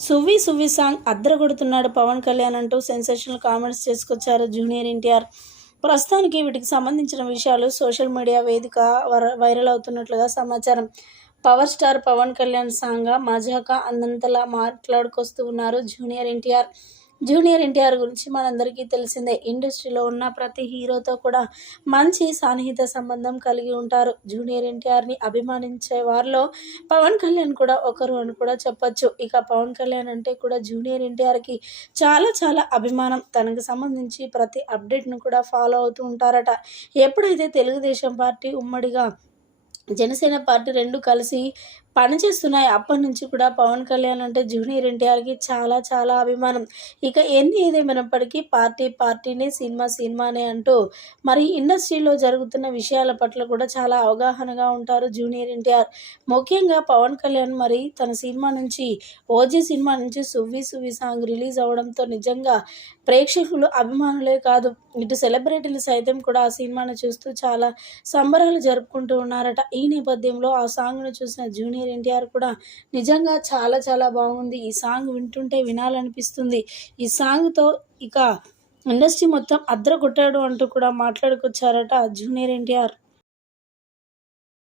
Suvvi Suvvi song అద్దరగొడుతున్నాడు పవన్ కళ్యాణ్ అంటూ sensational comments చేసుకొచ్చారు జూనియర్ ఎన్టీఆర్. ప్రస్తుతానికి వీటికి సంబంధించిన విషయాలు సోషల్ మీడియా వేదిక వర- వైరల్ అవుతున్నట్లుగా సమాచారం. Power star Pawan Kalyan song మజాకా అందంతలా మాట్లాడుకొస్తూ ఉన్నారు జూనియర్ ఎన్టీఆర్. జూనియర్ ఎన్టీఆర్ గురించి మనందరికీ తెలిసిందే. ఇండస్ట్రీలో ఉన్న ప్రతి హీరోతో కూడా మంచి సాన్నిహిత సంబంధం కలిగి ఉంటారు. జూనియర్ ఎన్టీఆర్ని అభిమానించే వారిలో పవన్ కళ్యాణ్ కూడా ఒకరు అని కూడా చెప్పొచ్చు. ఇక పవన్ కళ్యాణ్ అంటే కూడా జూనియర్ ఎన్టీఆర్కి చాలా చాలా అభిమానం. తనకు సంబంధించి ప్రతి అప్డేట్ను కూడా ఫాలో అవుతూ ఉంటారట. ఎప్పుడైతే తెలుగుదేశం పార్టీ ఉమ్మడిగా జనసేన పార్టీ రెండు కలిసి పనిచేస్తున్నాయి. అప్పటి నుంచి కూడా పవన్ కళ్యాణ్ అంటే జూనియర్ ఎన్టీఆర్కి చాలా చాలా అభిమానం. ఇక ఎన్ని ఏదేమైనప్పటికీ పార్టీ పార్టీనే సినిమా సినిమానే అంటూ మరి ఇండస్ట్రీలో జరుగుతున్న విషయాల పట్ల కూడా చాలా అవగాహనగా ఉంటారు జూనియర్ ఎన్టీఆర్. ముఖ్యంగా పవన్ కళ్యాణ్ మరి తన సినిమా నుంచి ఓజీ సినిమా నుంచి సువ్వి సువ్వి సాంగ్ రిలీజ్ అవడంతో నిజంగా ప్రేక్షకులు అభిమానులే కాదు ఇటు సెలబ్రిటీలు సైతం కూడా ఆ సినిమాను చూస్తూ చాలా సంబరాలు జరుపుకుంటూ ఉన్నారట. ఈ నేపథ్యంలో ఆ సాంగ్ను చూసిన జూనియర్ ఎన్టీఆర్ కూడా నిజంగా చాలా చాలా బాగుంది. ఈ సాంగ్ వింటుంటే వినాలనిపిస్తుంది. ఈ సాంగ్తో ఇక ఇండస్ట్రీ మొత్తం అద్దర కొట్టాడు అంటూ కూడా మాట్లాడుకొచ్చారట జూనియర్ ఎన్టీఆర్.